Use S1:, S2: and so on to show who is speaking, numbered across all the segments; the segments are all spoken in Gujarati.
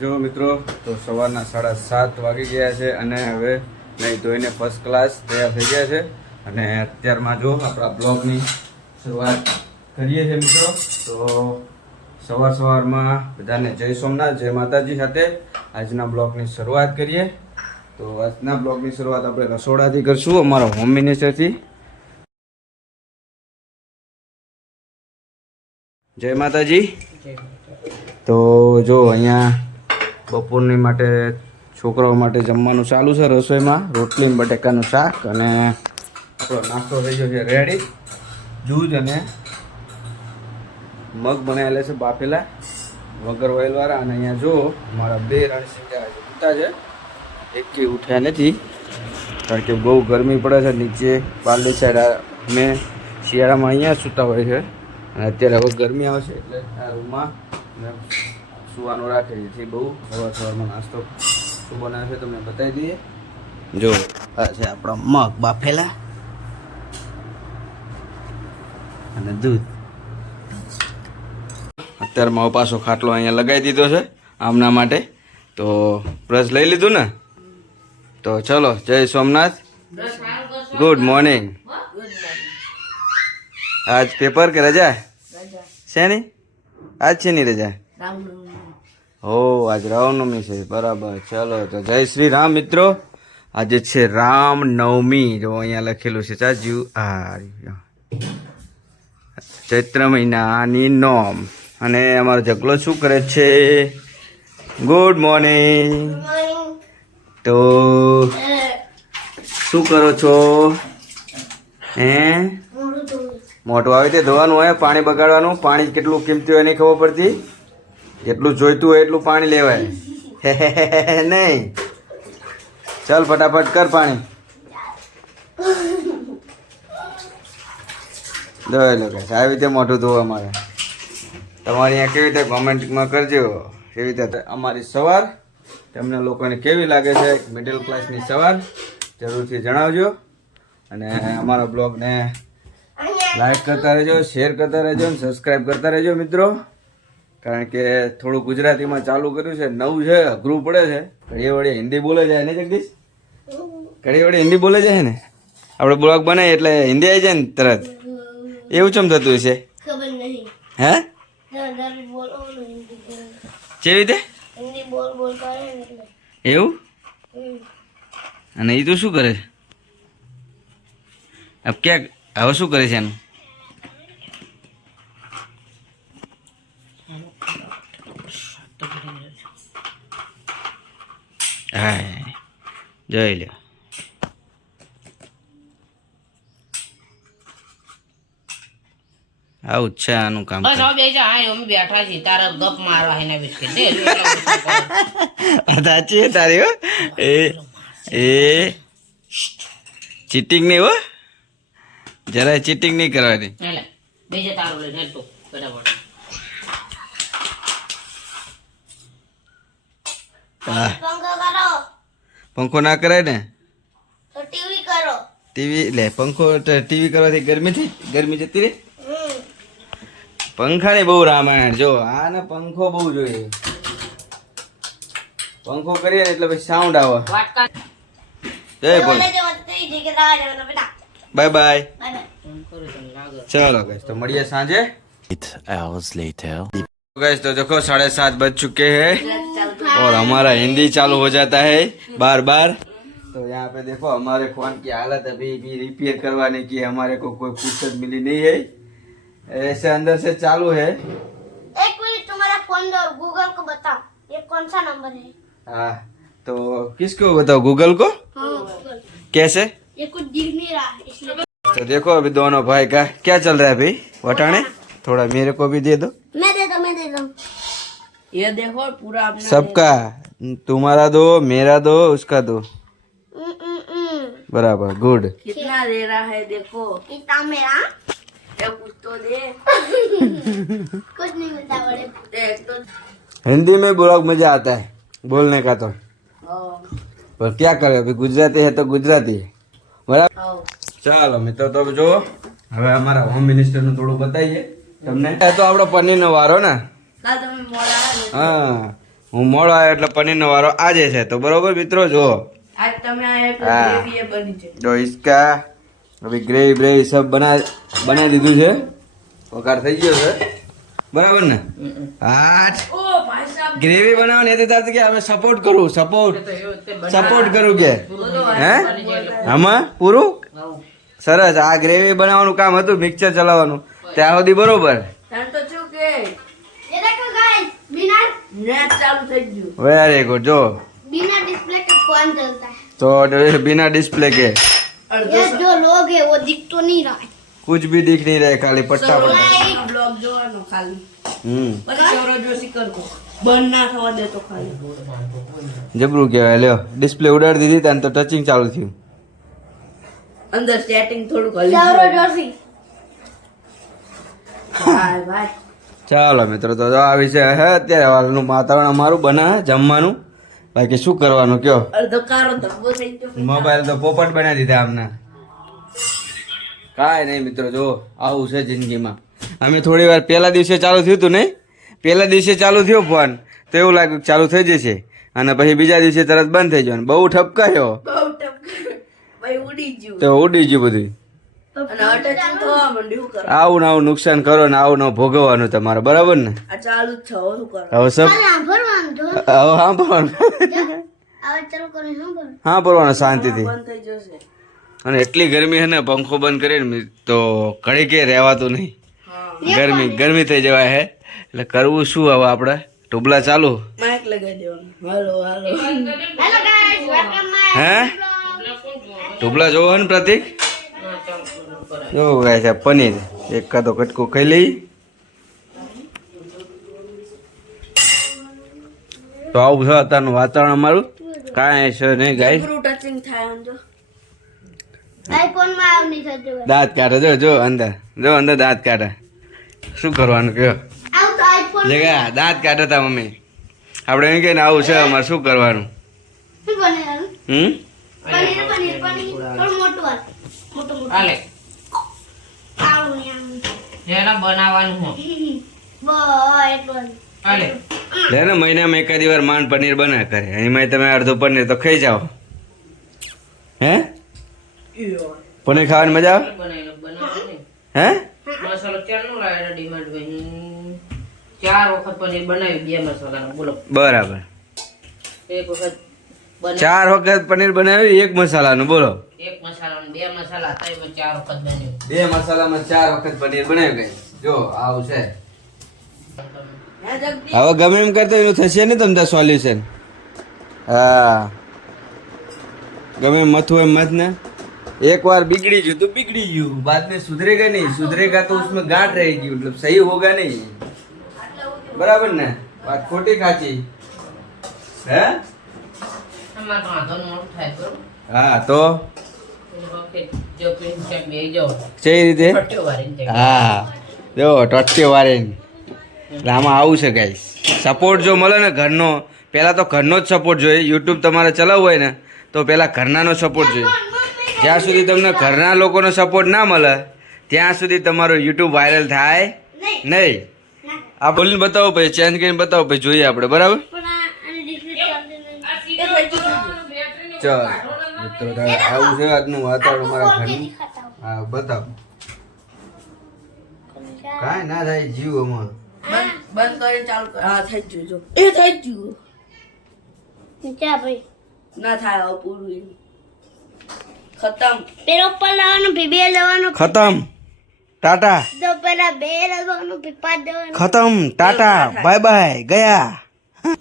S1: જો મિત્રો તો સવારના સાડા સાત વાગી ગયા છે અને હવે નહીં ધોઈને ફર્સ્ટ ક્લાસ તૈયાર થઈ ગયા છે. અને અત્યારમાં જો આપણા બ્લોગની શરૂઆત કરીએ છીએ મિત્રો તો સવાર સવારમાં બધાને જય સોમનાથ જય માતાજી સાથે આજના બ્લોગની શરૂઆત કરીએ. તો આજના બ્લોગની શરૂઆત આપણે રસોડાથી કરશું અમારા હોમ મિનિસ્ટરથી જય માતાજી. તો જો અહીંયા બપોરની માટે છોકરાઓ માટે જમવાનું ચાલુ છે રસોઈમાં. રોટલી બટેકાનું શાક અને આપણો નાસ્તો થઈ ગયો છે રેડી જૂજ અને મગ બનાવેલા છે બાફેલા. વગર ઓઇલવાળા અને અહીંયા જો મારા બે રણસિંગા ઉઠતા છે. એકી ઉઠ્યા નથી. કારણ કે બહુ ગરમી પડે છે. નીચે પાર્લી સાઈડ મેં શિયાળામાં અહીંયા સૂતા હોય છે. અને અત્યારે હવે ગરમી આવશે એટલે આ રૂમમાં સુવાનું રાખે છે બહુ સવાર સવારમાં નાસ્તો શું બનાવે છે તમને બતાવી દઈએ. જો. આ છે આપણા મગ બાફેલા. અને દૂધ. અત્યારે મારો પાછો ખાટલો અહીંયા લગાવી દીધો છે આમના માટે. તો બ્રશ લઈ લીધું ને? તો ચલો જય સોમનાથ. ગુડ મોર્નિંગ આજ પેપર કે રજા? શેની આજ છે ની રજા? હો, આજ રામનવમી છે. બરાબર. ચલો, તો જય શ્રી રામ મિત્રો. આજે છે રામ નવમી. જો અહીંયા લખેલું છે ચાજુ આ ચૈત્ર મહિનાની નોમ. અને અમારો જગલો શું કરે છે? ગુડ મોર્નિંગ તો શું કરો છો? હે? મોટું આવે રીતે ધોવાનું હોય? પાણી બગાડવાનું? પાણી કેટલું કિંમતી હોય નહીં ખબર પડતી? જેટલું જોઈતું હોય એટલું પાણી લેવાય. નહીં. ચાલ ફટાફટ કર પાણી. ધોઈ લો guys. આવી રીતે મોઢું ધોવા મારે તમારી અહીંયા કેવી રીતે કોમેન્ટમાં કરજો. કેવી રીતે અમારી સવાર. તમને લોકોને કેવી લાગે છે? મિડલ ક્લાસની સવાર. જરૂરથી જણાવજો. અને અમારા બ્લોગને લાઈક કરતા રહેજો શેર કરતા રહેજો અને સબસ્ક્રાઈબ કરતા રહેજો મિત્રો. કારણ કે થોડું ગુજરાતીમાં ચાલુ કર્યું છે નવું છે અઘરું પડે છે. ઘડી વળી હિન્દી બોલે જાય ને જગદીશ? ઘડી વળી હિન્દી બોલે જાય ને? આપણે બ્લોગ બનાવીએ એટલે હિન્દી આવી જાય ને તરત. એવું ચમ થતું હશે? હે? કેવી રીતે? એવું? અને એ તો શું કરે છે? અબ ક્યાં હવે શું કરે છે એનું? હા. જોઈ લ્યો. આવું છે આનું કામ
S2: બસ હવે બેસી હા અમે બેઠા છીએ. તારે ગપ મારવા એના બિસ્કિટ દે.
S1: સાચી તારી હો. એ એ. ચીટિંગ નહીં હો. જરાય ચીટિંગ નહીં કરવાની.
S2: લઈને તું
S1: હા.
S3: પંખો કરો
S1: પંખો ના કરાય ને
S3: તો ટીવી કરો
S1: ટીવી લે પંખો ટીવી કરવાથી ગરમી થઈ ગરમી જતી રહે
S3: હમ.
S1: પંખાની બહુ રામાયણ જો આને પંખો બહુ જોઈએ પંખો કરીએ ને એટલે પછી સાઉન્ડ આવે
S2: વાટકા
S1: જય બોલ
S3: બોલે છે વધતી જગ્યાએ દાવા જવાનો બેટા
S1: bye bye
S3: bye bye
S2: phone કરું તને લાગે
S1: चलो गैस तो मड़िए सांझे
S4: Eight hours later.
S1: गैस तो देखो साढ़े सात बज चुके हैं और हमारा हिंदी चालू हो जाता है बार बार। तो यहाँ पे देखो हमारे फ़ोन की हालत अभी भी रिपेयर करवाने की हमारे को कोई फुर्सत मिली नहीं है। ऐसे अंदर से चालू है।
S3: एक मिनट तुम्हारा फ़ोन दो गूगल को बताओ ये कौन सा नंबर है?
S1: हाँ तो किसको बताओ गूगल को?
S3: हाँ।
S1: कैसे?
S3: ये कुछ दिख नहीं रहा इसलिए।
S1: तो देखो अभी दोनों भाई का क्या चल रहा है भाई वटाने थोड़ा मेरे को भी दे दो।
S3: मैं दे दो मैं दे हूँ
S2: ये देखो पूरा अपना
S1: सबका तुम्हारा दो मेरा दो उसका दो
S3: हम्म, हम्म, हम्म।
S1: बराबर गुड
S2: कितना दे रहा है देखो
S3: इतना मेरा
S2: ये कुछ तो दे
S3: कुछ नहीं मिलता बड़े
S2: देख तो
S1: हिंदी में ब्लॉग मजा आता है बोलने का तो
S2: हाँ,
S1: पर क्या करे अभी गुजराती है तो गुजराती है बराबर
S2: हाँ।
S1: ચાલો મિત્રો તો જો હવે અમારા હોમ મિનિસ્ટર નું થોડું બતાવીએ તમને એ તો આપણો પનીર નો વારો ને હા હું મોડો આવ્યો એટલે પનીરનો વારો આજે છે. તો બરોબર મિત્રો જો
S5: આજ તમે
S1: હા.
S5: ગ્રેવી એ બની છે
S1: જો ઈસકા હવે ગ્રેવી બ્રેવી સબ બના બનાવી દીધું છે. વઘાર થઈ ગયો છે. બરાબર ને? હા
S5: ઓ ભાઈ સાહેબ
S1: ગ્રેવી બનાવવાની હતી તારથી કે હવે સપોર્ટ કરું સપોર્ટ સપોર્ટ કરું કે. હે? આમાં? પૂરું? સરસ. આ ગ્રેવી બનાવવાનું કામ હતું મિક્સર ચલાવવાનું. ત્યાં સુધી બરોબર.
S5: નેટ ચાલુ થઈ ગયું
S1: વેરી ગુડ જો
S3: बिना डिस्प्ले के फोन चलता है
S1: तो बिना डिस्प्ले के
S5: અડધો
S3: ये जो लोग है वो दिख तो नहीं रहा है
S1: कुछ भी दिख नहीं रहा है खाली पट्टा पट्टा
S5: બ્લોગ જોવાનો ખાલી
S1: હમ
S5: પછી સૌરવ જોશી કરતો બંધ ના થવા દેતો ખાલી
S1: જબરું કહેવાય લ્યો ડિસ્પ્લે ઉડાડી દીધી તાને તો ટચિંગ ચાલુ થયું
S5: અંદર સેટિંગ થોડુંક હલી
S3: सौरव
S5: ગયું.
S3: जोशी
S5: ભાઈ ભાઈ
S1: ચાલો મિત્રો તો આ વિશે હે અત્યારે હાલનું વાતાવરણ અમારું બને જમવાનું. બાકી શું કરવાનું કયો? મોબાઈલ તો પોપટ બનાવી દીધા અમને કાંઈ નહીં મિત્રો જો આવું છે જિંદગીમાં. અમે થોડી વાર પહેલા દિવસે ચાલુ થયું હતું નહીં? પહેલા દિવસે ચાલુ થયો ફોન તો એવું લાગ્યું કે ચાલુ થઈ જશે. અને પછી બીજા દિવસે તરત બંધ થઈ જવાનું બહુ ઠપકાયો. તો ઉડી ગયું બધું. આવું. આવું નુકસાન કરો ને આવું ન ભોગવવાનું તમારે બરાબર ને?
S5: ચાલુ જ છે હવે
S1: સબ હવે સાંભળવાનું. શાંતિથી. અને એટલી ગરમી છે ને પંખો બંધ કરીને તો ઘડી કે રહેવાતું નહીં. ગરમી ગરમી થઈ જવાય હે. એટલે કરવું શું હવે આપણે? ટુબલા ચાલુ? હે? ટુબલા જોવો ને પ્રતિક? જો ગાય છે પનીર. એક કાદો કટકો ખાઈ લઈ. તો આવું છે અત્યારનું વાતાવરણ અમારું. કાંઈ છે નહીં ગાય દાંત કાઢે જો જો અંદર. જો અંદર દાંત કાઢે. શું કરવાનું કયો જગા દાંત કાઢે તા મમ્મી. આપણે એમ કે આવું છે અમારે શું કરવાનું? હમ?
S3: પનીર પનીર પનીર. મોટું
S2: મોટું
S3: आव
S2: બનાવવાનું હું
S3: બો
S1: લે ને મહિનામાં એકાદી વાર માંડ પનીર બના કરે. એમાં તમે અડધું પનીર તો ખાઈ જાઓ. હે? પનીર ખાવાની મજા આવે. હે?
S2: મસાલો ચારનો લાવ્યા ડિમાન્ડ ભાઈ. ચાર વખત પનીર બનાવી બે મસાલાનો બોલો.
S1: બરાબર.
S2: એક વખત
S1: ચાર વખત પનીર બનાવ્યું એક મસાલાનું બોલો.
S2: એક મસાલાનો બે મસાલા હતા એમાં ચાર વખત બન્યું
S1: બે મસાલામાં ચાર વખત પનીર બનાવી ગઈ જો આવું છે
S5: હે જગદીશ
S1: હવે ગમે એમ કરતો એનું થશે ને તમને સોલ્યુશન હા ગમે એમ મથું એમ મત ને एक बार बिगड़ी गई तो बिगड़ी गई बाद में सुधरेगा नहीं सुधरेगा तो उसमें गांठ रहेगी मतलब सही होगा नहीं बराबर ने बात खोटी खाची है
S2: અમારે તો જો
S1: રીતે? હા. જો ટોટકે એટલે આમાં આવું છે ગાઈસ સપોર્ટ જો મળે ને ઘરનો પહેલાં તો ઘરનો જ સપોર્ટ જોઈએ. યુટ્યુબ તમારે ચલાવવું હોય ને તો પહેલાં ઘરનાનો સપોર્ટ જોઈએ. જ્યાં સુધી તમને ઘરના લોકોનો સપોર્ટ ના મળે ત્યાં સુધી તમારું યુટ્યુબ વાયરલ થાય
S3: નહીં.
S1: નહીં આ બોલીને બતાવો ભાઈ ચેન્જ કરીને બતાવો ભાઈ જોઈએ આપણે બરાબર? ચાલ. મિત્રો તારે આવું છે આજનું વાતાવરણ
S3: અમારા
S1: ઘરનું?
S3: હા
S1: બતાવ. કાંઈ ના થાય જીવ આમાં
S5: બંધ બંધ ચાલુ હા થઈ ગયું જો. એ થઈ ગયું.
S3: ચા ભાઈ.
S5: ના થાય હવે પૂરું ખતમ.
S3: પેલો ઉપર લાવવાનું બે લેવાનું
S1: ખતમ. ટાટા.
S3: તો પેલા બે પાંચ દેવાનું
S1: ખતમ. ટાટા. Bye bye. ગયા.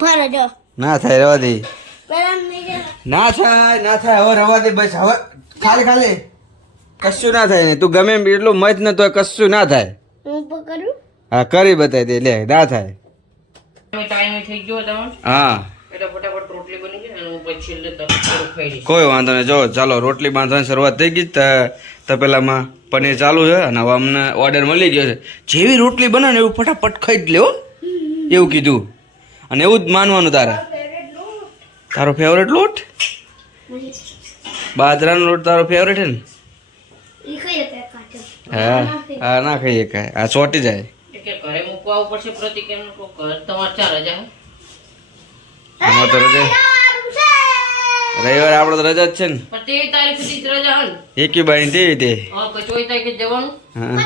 S3: ફરે જો.
S1: ના થાય રવા દે. ના થાય ના થાય. હવે રવા દે બસ. હવે ખાલી ખાલી. કશું ના થાય ને. તું ગમે એમ એટલું મત ન તો કશું ના થાય.
S3: હું પકડું
S1: હા કરી બતાવી દે. લે ના થાય.
S2: ટાઈમ થઈ ગયો તમારે?
S1: હા.
S2: એટલે ફટાફટ રોટલી બની ગઈ અને હું પછી છેલ્લે તમે થોડું ખાઈ લઈશ.
S1: કોઈ વાંધો નહીં. જો ચાલો રોટલી બાંધવાની શરૂઆત થઈ ગઈ તો તપેલામાં પનીર ચાલુ છે અને હવે અમને ઓર્ડર મળી ગયો છે. જેવી રોટલી બને ને એવું ફટાફટ ખાઈ જ લેવો એવું કીધું. અને એવું જ માનવાનું તારે. તારો ફેવરેટ લોટ? બાજરાનો લોટ તારો ફેવરેટ છે ને? હા હા ના ખાઈએ કાંઈ. આ ચોટી જાય.
S2: કે ઘરે મૂકવા પડશે પ્રતિક એમ ઘર તમારે ચાર રજા હે?
S1: તો રજા. રવિવાર આપણે તો રજા જ છે ને.
S2: તેવી તારીખ સુધી રજા હોય
S1: એકી બાઈ તેવી તે?
S2: તારીખે જવાનું.
S1: હા.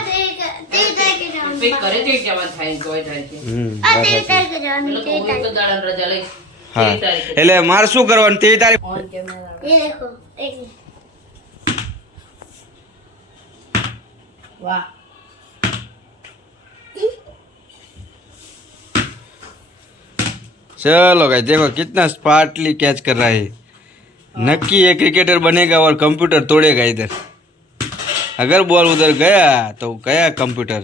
S2: ઘરે જવાનું. થાય તારીખે. હું રજા લઈશ
S1: હા
S2: તેવી તારીખે
S1: એટલે મારે શું કરવાનું તેવી તારીખ
S3: ये देखो एक मिनट।
S5: વાહ
S1: चलो गाइस देखो कितना स्मार्टली कैच कर रहा है नक्की ये क्रिकेटर बनेगा और कंप्यूटर तोड़ेगा इधर अगर बॉल उधर गया तो गया कंप्यूटर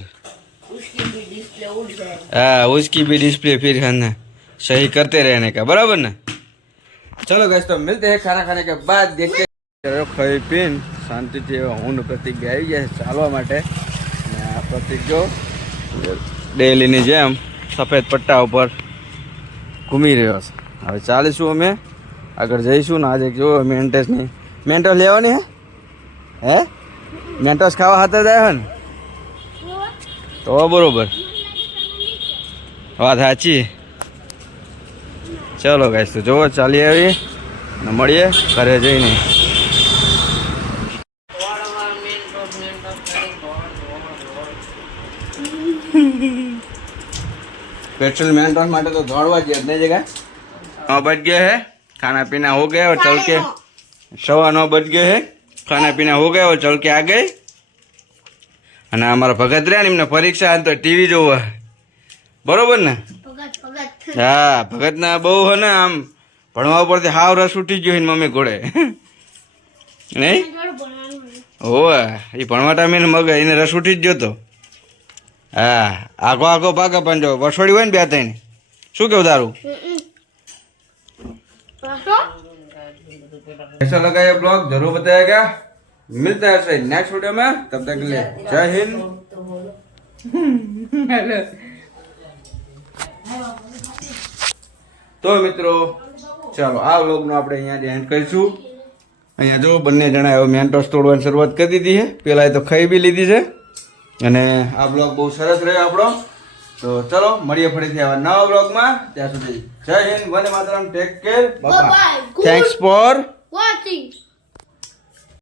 S5: उसकी भी डिस्प्ले उड़ जाए
S1: हाँ उसकी भी डिस्प्ले फिर है ना सही करते रहने का बराबर ना चलो गैस तो मिलते हैं खाना खाने के बाद देखते हैं ચલો ખાઈ પીને શાંતિથી હવે હું ને પ્રતિક બી આવી ગયા છે ચાલવા માટે અને આ પ્રતિક જો ડેલીની જેમ સફેદ પટ્ટા ઉપર ઘૂમી રહ્યો છે હવે ચાલીશું અમે આગળ જઈશું ને આજે જો મેન્ટેસની મેન્ટોસ લેવાની હે હે મેન્ટોસ ખાવા હાથે જ આવ્યો ને તો બરોબર વાત સાચી ચલો ગાઈસ તો જોવો ચાલી આવી ને મળીએ ઘરે જઈને
S2: વારંવાર મેન ટોપ મેન ટોપ કરી દોડ દોડ દોડ
S1: पेट्रोल मेंटोस માટે તો દોડવા જ નહીં જગા नौ बज गए हैं खाना पीना हो गया और चल के सवा नौ बज गए हैं खाना पीना हो गया और चल के आ गए અને અમારા ભગત રહ્યા ને એમને પરીક્ષા હતી તો ટીવી જોવા બરોબર ને
S3: भगत भगत
S1: હા ભગતના બહુ હે ને આમ ભણવા ઉપરથી હાવ રસ ઉઠી ગયો એની મમ્મી ઘોડે નહીં
S3: जोड़ बनाना है।
S1: હોવે એ ભણવા ટાઈમે એને મગ એને રસ ઉઠી જ ગયો તો હા આખો આખો પાકે પણ જો વસોડી હોય ને બે ત્રણ શું કેવું તારું
S3: हम्म। पासो?
S1: कैसा लगा ये ब्लॉग जरूर बताएगा मिलता है सही नेक्स्ट वीडियो में तब तक के लिए जय हिंद તો મિત્રો ચાલો આ વ્લોગનો આપણે અહીંયા એન્ડ કરીશું. અહીંયા જો બંને જણા એવો મેન્ટોસ તોડવાની શરૂઆત કરી દીધી છે. પહેલાં તો ખાઈ બી લીધી છે. અને આ બ્લોગ બહુ સરસ રહ્યો આપણો. તો ચલો મળીએ ફરીથી આવા નવા બ્લોગમાં ત્યાં સુધી જય હિન્દ વંદે માતરમ take care
S3: bye.
S1: Thanks for
S3: watching.